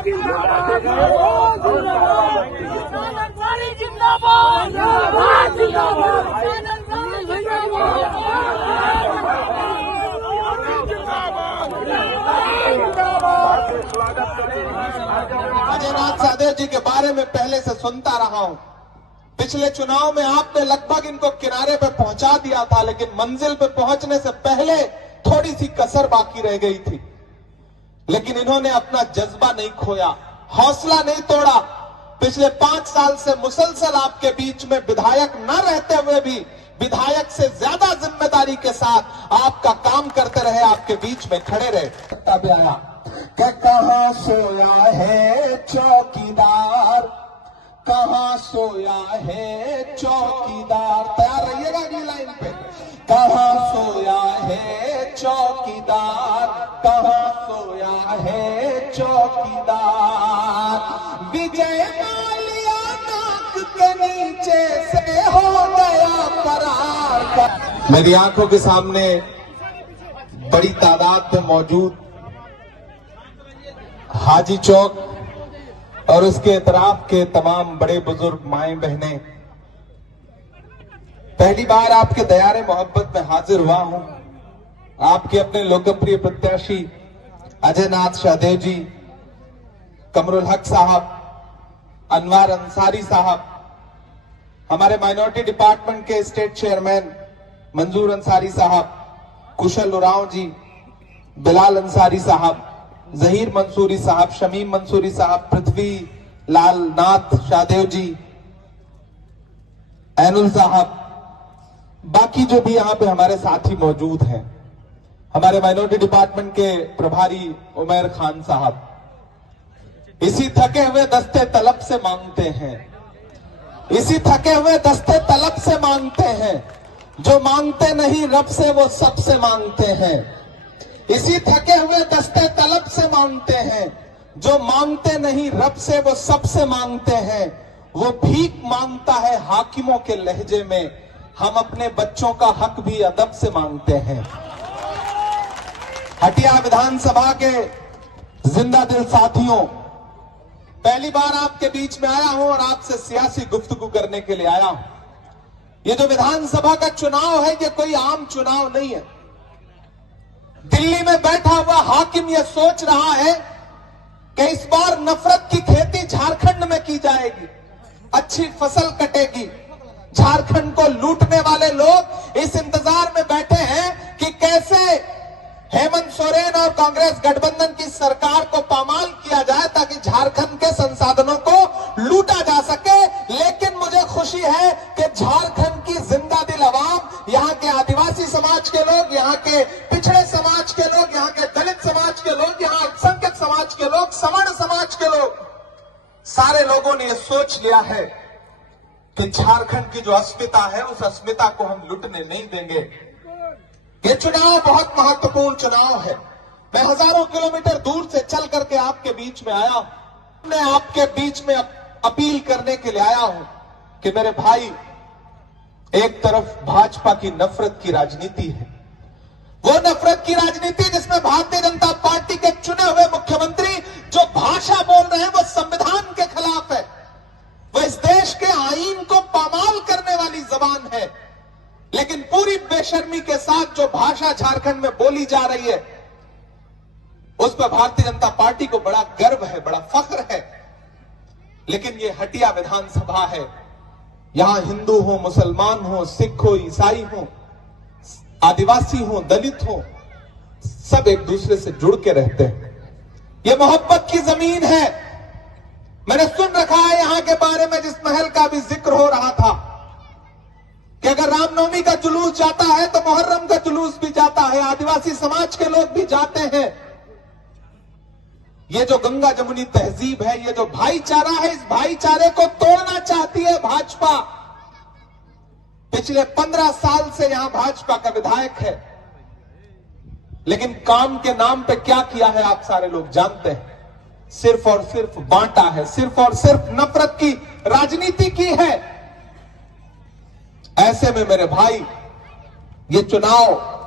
अजय नाथ साहदेव जी के बारे में पहले से सुनता रहा हूं। पिछले चुनाव में आपने लगभग इनको किनारे पे पहुंचा दिया था, लेकिन मंजिल पे पहुंचने से पहले थोड़ी सी कसर बाकी रह गई थी। लेकिन इन्होंने अपना जज्बा नहीं खोया, हौसला नहीं तोड़ा। पिछले 5 साल से मुसलसल आपके बीच में विधायक न रहते हुए भी विधायक से ज्यादा जिम्मेदारी के साथ आपका काम करते रहे, आपके बीच में खड़े रहे। तब आया कि कहां सोया है चौकीदार, कहां सोया है चौकीदार। तैयार रहिएगा अगली लाइन पे। कहां सोया है चौकीदार, कहां सोया है चौकीदार। विजय माल्या नाक के नीचे से हो गया फरार। मेरी आंखों के सामने बड़ी तादाद में मौजूद हाजी चौक और उसके इतराफ के तमाम बड़े बुजुर्ग माएं बहनें, पहली बार आपके दयारे मोहब्बत में हाजिर हुआ हूं। आपके अपने लोकप्रिय प्रत्याशी अजय नाथ साहदेव जी, कमरुल हक साहब, अनवर अंसारी साहब, हमारे माइनॉरिटी डिपार्टमेंट के स्टेट चेयरमैन मंजूर अंसारी साहब, कुशल उरांव जी, बिलाल अंसारी साहब, जहीर मंसूरी साहब, शमीम मंसूरी साहब, पृथ्वी लाल नाथ साहदेव जी, ऐनुल साहब, बाकी जो भी यहां पे हमारे साथी मौजूद हैं, हमारे माइनॉरिटी डिपार्टमेंट के प्रभारी उमैर खान साहब, इसी थके हुए दस्ते तलब से मांगते हैं, इसी थके हुए दस्ते तलब से मांगते हैं, जो मांगते नहीं रब से वो सबसे मांगते हैं। इसी थके हुए दस्ते तलब से मांगते हैं, जो मांगते नहीं रब से वो सबसे मांगते हैं। वो भीख मांगता है हाकिमों के लहजे में, हम अपने बच्चों का हक भी अदब से मांगते हैं। हटिया विधानसभा के जिंदा दिल साथियों, पहली बार आपके बीच में आया हूं और आपसे सियासी गुफ्तगू करने के लिए आया हूं। ये जो विधानसभा का चुनाव है, ये कोई आम चुनाव नहीं है। दिल्ली में बैठा हुआ हाकिम यह सोच रहा है कि इस बार नफरत की खेती झारखंड में की जाएगी, अच्छी फसल कटेगी। झारखंड को लूटने वाले लोग इस इंतजार में बैठे हैं कि कैसे हेमंत सोरेन और कांग्रेस गठबंधन की सरकार को पामाल किया जाए ताकि झारखंड के संसाधनों को लूटा जा सके। लेकिन मुझे खुशी है कि झारखंड की जिंदा दिल अवाम, यहाँ के आदिवासी समाज के लोग, यहाँ के पिछड़े समाज के लोग, यहाँ के दलित समाज के लोग, यहाँ अल्पसंख्यक समाज के लोग, सवर्ण समाज के लोग, सारे लोगों ने यह सोच लिया है कि झारखंड की जो अस्मिता है उस अस्मिता को हम लुटने नहीं देंगे। ये चुनाव बहुत महत्वपूर्ण चुनाव है। मैं हजारों किलोमीटर दूर से चल करके आपके बीच में आया हूं। मैं आपके बीच में अपील करने के लिए आया हूं कि मेरे भाई, एक तरफ भाजपा की नफरत की राजनीति है, वो नफरत की राजनीति जिसमें भारतीय जनता पार्टी के चुने हुए मुख्यमंत्री जो भाषा बोल रहे हैं वो संविधान के खिलाफ है, वो इस देश के आईन को पामाल करने वाली जबान है। लेकिन पूरी बेशर्मी के साथ जो भाषा झारखंड में बोली जा रही है, उस पर भारतीय जनता पार्टी को बड़ा गर्व है, बड़ा फख्र है। लेकिन ये हटिया विधानसभा है, यहां हिंदू हो, मुसलमान हो, सिख हो, ईसाई हो, आदिवासी हो, दलित हो, सब एक दूसरे से जुड़ के रहते हैं। ये मोहब्बत की जमीन है। मैंने सुन रखा है यहां के बारे में, जिस महल का भी जिक्र हो रहा था, कि अगर रामनवमी का जुलूस जाता है तो मुहर्रम का जुलूस भी जाता है, आदिवासी समाज के लोग भी जाते हैं। ये जो गंगा जमुनी तहजीब है, ये जो भाईचारा है, इस भाईचारे को तोड़ना चाहती है भाजपा। पिछले 15 साल से यहां भाजपा का विधायक है, लेकिन काम के नाम पे क्या किया है आप सारे लोग जानते हैं। सिर्फ और सिर्फ बांटा है, सिर्फ और सिर्फ नफरत की राजनीति की है। ऐसे में मेरे भाई, ये चुनाव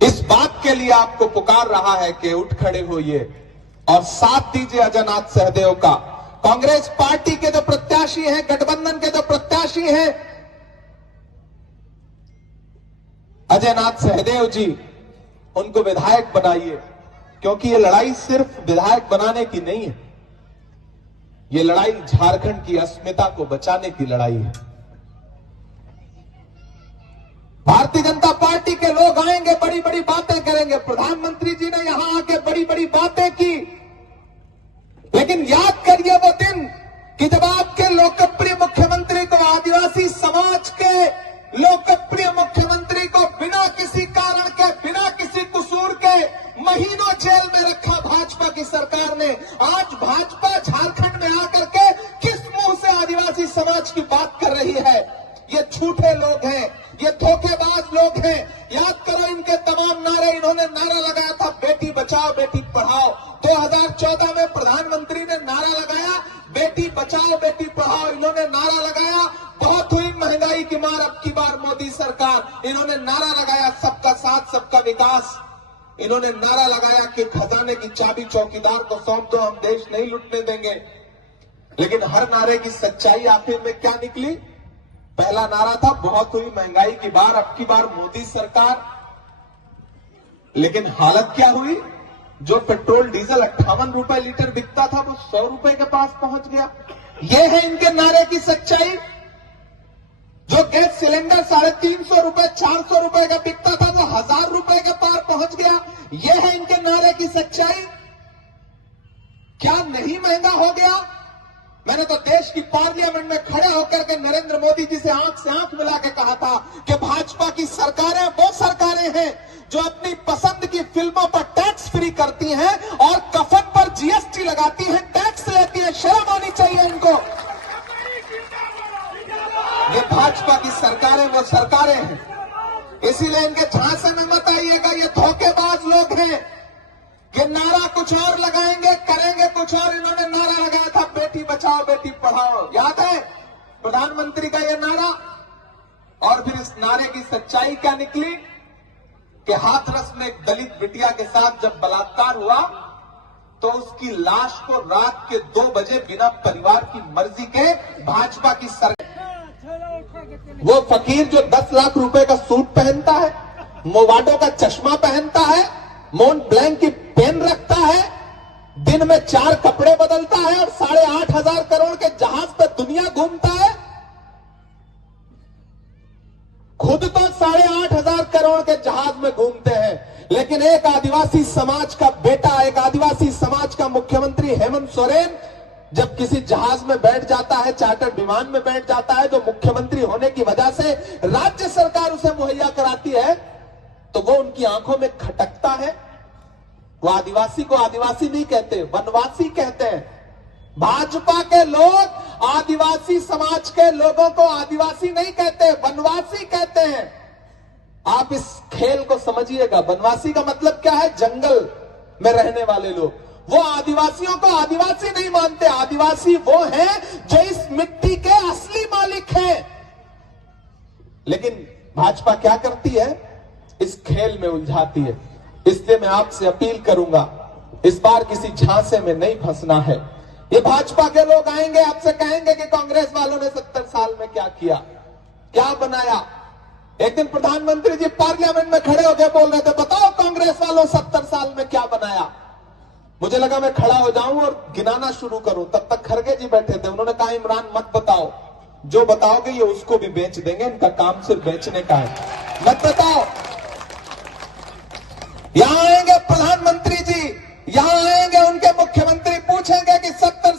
इस बात के लिए आपको पुकार रहा है कि उठ खड़े होइए, और साथ दीजिए अजय नाथ सहदेव का। कांग्रेस पार्टी के जो प्रत्याशी हैं, गठबंधन के जो प्रत्याशी हैं अजय नाथ सहदेव जी, उनको विधायक बनाइए, क्योंकि ये लड़ाई सिर्फ विधायक बनाने की नहीं है, ये लड़ाई झारखंड की अस्मिता को बचाने की लड़ाई है। भारतीय जनता पार्टी के लोग आएंगे, बड़ी बड़ी बातें करेंगे। प्रधानमंत्री जी ने यहां आके बड़ी बड़ी बातें की, लेकिन याद करिए वो दिन कि जब आपके लोकप्रिय मुख्यमंत्री को, आदिवासी समाज के लोकप्रिय मुख्यमंत्री को बिना किसी कारण के, बिना किसी कसूर के महीनों जेल में रखा भाजपा की सरकार ने। आज भाजपा झारखंड में आकर के किस मुंह से आदिवासी समाज की बात कर रही है? ये झूठे लोग हैं, ये धोखेबाज लोग हैं। याद करो इनके तमाम नारे, इन्होंने नारा लगाया था बेटी बचाओ बेटी पढ़ाओ। 2014 में प्रधानमंत्री ने नारा लगाया बेटी बचाओ बेटी पढ़ाओ, इन्होंने नारा लगाया बहुत हुई महंगाई की मार अब की बार मोदी सरकार, इन्होंने नारा लगाया सबका साथ सबका विकास, इन्होंने नारा लगाया कि खजाने की चाबी चौकीदार को सौंप दो, हम देश नहीं लूटने देंगे। लेकिन हर नारे की सच्चाई आखिर में क्या निकली? पहला नारा था बहुत हुई महंगाई की बार अब की बार मोदी सरकार, लेकिन हालत क्या हुई? जो पेट्रोल डीजल 58 रुपए लीटर बिकता था वो 100 रुपए के पास पहुंच गया। ये है इनके नारे की सच्चाई। जो गैस सिलेंडर 350 रुपए 400 रुपए का बिकता था वो 1000 रुपए के पार पहुंच गया। ये है इनके नारे की सच्चाई। क्या नहीं महंगा हो गया? मैंने तो देश की पार्लियामेंट में खड़े होकर के नरेंद्र मोदी जी से आंख मिला के कहा था कि भाजपा की सरकारें वो सरकारें हैं जो अपनी पसंद की फिल्मों पर टैक्स फ्री करती हैं और कफन पर जीएसटी लगाती हैं, टैक्स लेती हैं। शर्म आनी चाहिए इनको। ये भाजपा की सरकारें वो सरकारें हैं, इसीलिए इनके झांसे में मत आइएगा। ये धोखेबाज लोग हैं कि नारा कुछ और लगाएंगे, करेंगे कुछ और। इन्होंने नारा लगाया था बेटी बचाओ बेटी पढ़ाओ, याद है प्रधानमंत्री का ये नारा? और फिर इस नारे की सच्चाई क्या निकली कि हाथरस में एक दलित बिटिया के साथ जब बलात्कार हुआ तो उसकी लाश को रात के 2 बजे बिना परिवार की मर्जी के भाजपा की सरकार, वो फकीर जो 10 लाख रुपए का सूट पहनता है, मोवाडो का चश्मा पहनता है, मोंट ब्लैंक की पेन रखता है, दिन में 4 कपड़े बदलता है और 8,500 करोड़ के जहाज पे दुनिया घूमता है। खुद तो 8,500 करोड़ के जहाज में घूमते हैं, लेकिन एक आदिवासी समाज का बेटा, एक आदिवासी समाज का मुख्यमंत्री हेमंत सोरेन जब किसी जहाज में बैठ जाता है, चार्टर्ड विमान में बैठ जाता है, जो मुख्यमंत्री होने की वजह से राज्य सरकार उसे मुहैया कराती है, तो वो उनकी आंखों में खटकता है। वो आदिवासी को आदिवासी नहीं कहते, वनवासी कहते हैं। भाजपा के लोग आदिवासी समाज के लोगों को आदिवासी नहीं कहते, वनवासी कहते हैं। आप इस खेल को समझिएगा। वनवासी का मतलब क्या है? जंगल में रहने वाले लोग। वो आदिवासियों को आदिवासी नहीं मानते। आदिवासी वो हैं जो इस मिट्टी के असली मालिक हैं। लेकिन भाजपा क्या करती है? इस खेल में उलझाती है। इसलिए मैं आपसे अपील करूंगा, इस बार किसी झांसे में नहीं फंसना है। ये भाजपा के लोग आएंगे, आपसे कहेंगे कि कांग्रेस वालों ने 70 साल में क्या किया, क्या बनाया। एक दिन प्रधानमंत्री जी पार्लियामेंट में खड़े होकर बोल रहे थे, बताओ कांग्रेस वालों 70 साल में क्या बनाया। मुझे लगा मैं खड़ा हो जाऊं और गिनाना शुरू करूं, तब तक खरगे जी बैठे थे। उन्होंने कहा इमरान मत बताओ, जो बताओगे ये उसको भी बेच देंगे, इनका काम सिर्फ बेचने का है, मत बताओ। यहां आएंगे प्रधानमंत्री जी, यहां आएंगे उनके मुख्यमंत्री, पूछेंगे कि 70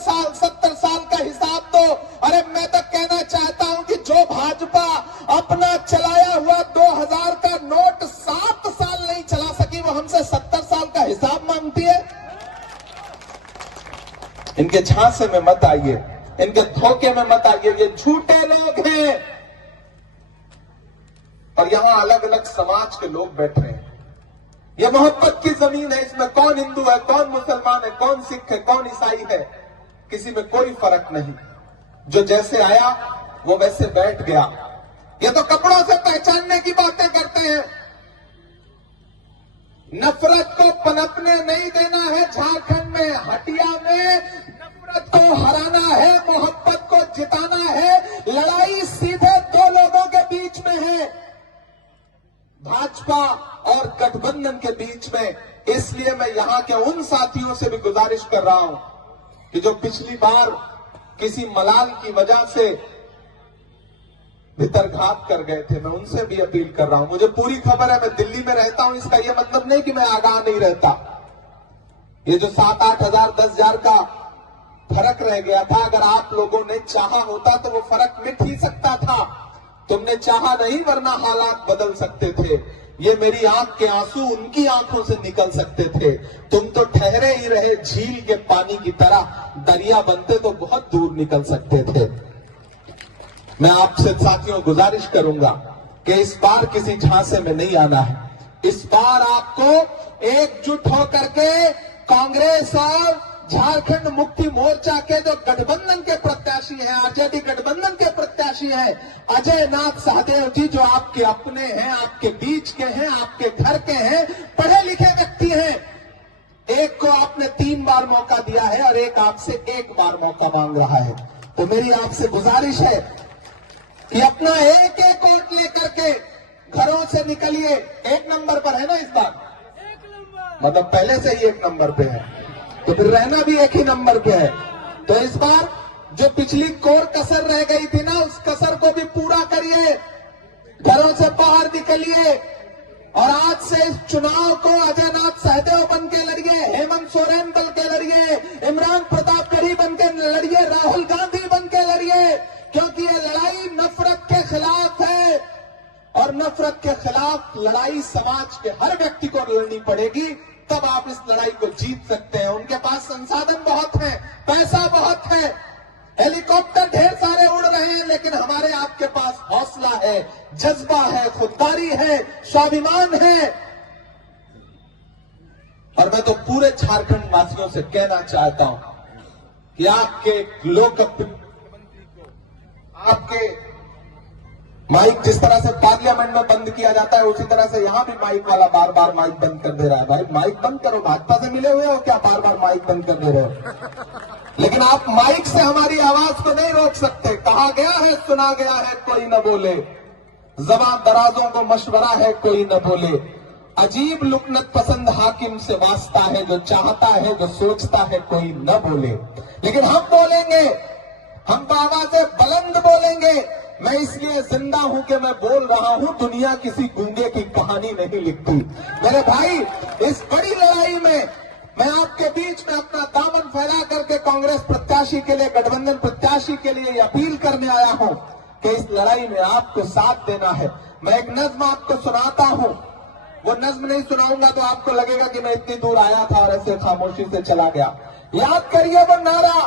साल का हिसाब दो। अरे मैं तो कहना चाहता हूं कि जो भाजपा अपना चलाया हुआ 2000 का नोट 7 साल नहीं चला सकी, वो हमसे 70 साल का हिसाब मांगती है। इनके झांसे में मत आइए, इनके धोखे में मत आइए। ये झूठे लोग हैं और यहां अलग अलग समाज के लोग बैठ रहे हैं। ये मोहब्बत की जमीन है, इसमें कौन हिंदू है, कौन मुसलमान है, कौन सिख है, कौन ईसाई है, किसी में कोई फर्क नहीं। जो जैसे आया वो वैसे बैठ गया। ये तो कपड़ों से पहचानने की बातें करते हैं। नफरत को पनपने नहीं देना है झारखंड में। भाजपा और गठबंधन के बीच में। इसलिए मैं यहां के उन साथियों से भी गुजारिश कर रहा हूं कि जो पिछली बार किसी मलाल की वजह से भितरघात कर गए थे, मैं उनसे भी अपील कर रहा हूं। मुझे पूरी खबर है, मैं दिल्ली में रहता हूं, इसका यह मतलब नहीं कि मैं आगाह नहीं रहता। ये जो 7-8 हजार 10,000 का फर्क रह गया था, अगर आप लोगों ने चाहा होता तो वो फर्क मिट ही सकता था। तुमने चाहा नहीं, वरना हालात बदल सकते थे। ये मेरी आंख के आंसू उनकी आंखों से निकल सकते थे। तुम तो ठहरे ही रहे झील के पानी की तरह, दरिया बनते तो बहुत दूर निकल सकते थे। मैं आपसे साथियों गुजारिश करूंगा कि इस बार किसी झांसे में नहीं आना है। इस बार आपको एकजुट होकर के कांग्रेस और झारखंड मुक्ति मोर्चा के जो गठबंधन के प्रत्याशी हैं, आरजेडी गठबंधन के प्रत्याशी हैं, अजय नाथ सहदेव जी, जो आपके अपने हैं, आपके बीच के हैं, आपके घर के हैं, पढ़े लिखे व्यक्ति हैं। एक को आपने 3 बार मौका दिया है और एक आपसे 1 बार मौका मांग रहा है। तो मेरी आपसे गुजारिश है कि अपना एक एक वोट लेकर के घरों से निकलिए। 1 नंबर पर है ना इस बार, मतलब पहले से ही 1 नंबर पे है, तो फिर रहना भी 1 ही नंबर पे है। तो इस बार जो पिछली कोर कसर रह गई थी ना, उस कसर को भी पूरा करिए, घरों से बाहर निकलिए और आज से इस चुनाव को अजय नाथ सहदेव बन के लड़िए, हेमंत सोरेन बन के लड़िए, इमरान प्रतापगढ़ी बन के लड़िए, राहुल गांधी बन के लड़िए, क्योंकि ये लड़ाई नफरत के खिलाफ है और नफरत के खिलाफ लड़ाई समाज के हर व्यक्ति को लड़नी पड़ेगी। तब आप इस लड़ाई को जीत सकते हैं। उनके पास संसाधन बहुत है, पैसा बहुत है, हेलीकॉप्टर ढेर सारे उड़ रहे हैं, लेकिन हमारे आपके पास हौसला है, जज्बा है, खुददारी है, स्वाभिमान है। और मैं तो पूरे झारखंड वासियों से कहना चाहता हूं कि आपके लोकप्रिय, आपके माइक जिस तरह से पार्लियामेंट में बंद किया जाता है, उसी तरह से यहां भी माइक वाला बार बार माइक बंद कर दे रहा है। भाई माइक बंद करो, भाजपा से मिले हुए हो क्या, बार बार माइक बंद कर दे रहे हो। लेकिन आप माइक से हमारी आवाज को नहीं रोक सकते। कहा गया है, सुना गया है, कोई न बोले, ज़बान दराजों को मशवरा है, कोई न बोले। अजीब लुकनत पसंद हाकिम से वास्ता है, जो चाहता है, जो सोचता है, कोई न बोले। लेकिन हम बोलेंगे, हम आवाज़ें बुलंद बोलेंगे। मैं इसलिए जिंदा हूं कि मैं बोल रहा हूं, दुनिया किसी गूंगे की कहानी नहीं लिखती। मेरे भाई, इस बड़ी लड़ाई में मैं आपके बीच में अपना दामन फैला करके कांग्रेस प्रत्याशी के लिए, गठबंधन प्रत्याशी के लिए अपील करने आया हूं कि इस लड़ाई में आपको साथ देना है। मैं एक नज्म आपको सुनाता हूं, वो नज्म नहीं सुनाऊंगा तो आपको लगेगा कि मैं इतनी दूर आया था और ऐसे खामोशी से चला गया। याद करिए वो नारा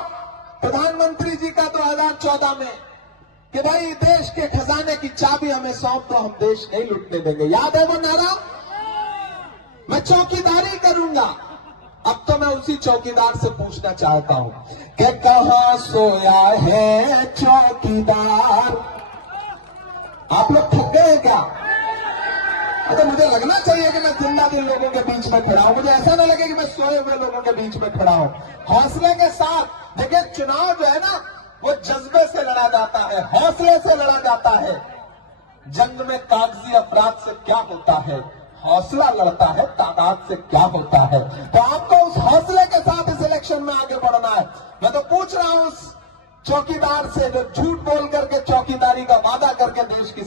प्रधानमंत्री जी का 2014 में कि भाई देश के खजाने की चाबी हमें सौंप दो, हम देश नहीं लुटने देंगे। याद है वो नारा? मैं चौकीदारी करूंगा। अब तो मैं उसी चौकीदार से पूछना चाहता हूं कि कहां सोया है चौकीदार। आप लोग थक गए हैं क्या? तो मुझे लगना चाहिए कि मैं जिंदा दिल लोगों के बीच में खड़ा हूं। मुझे ऐसा ना लगे कि मैं सोए हुए लोगों के बीच में खड़ा हूं। हौसले के साथ देखिए, चुनाव जो है ना, वो जज्बे से लड़ा जाता है, हौसले से लड़ा जाता है। जंग में कागजी अफराद से क्या होता है, हौसला लड़ता है तादाद से क्या होता है। तो आपको उस हौसले के साथ इस इलेक्शन में आगे बढ़ना है। मैं तो पूछ रहा हूं उस चौकीदार से जो झूठ बोल करके चौकीदारी का वादा करके देश की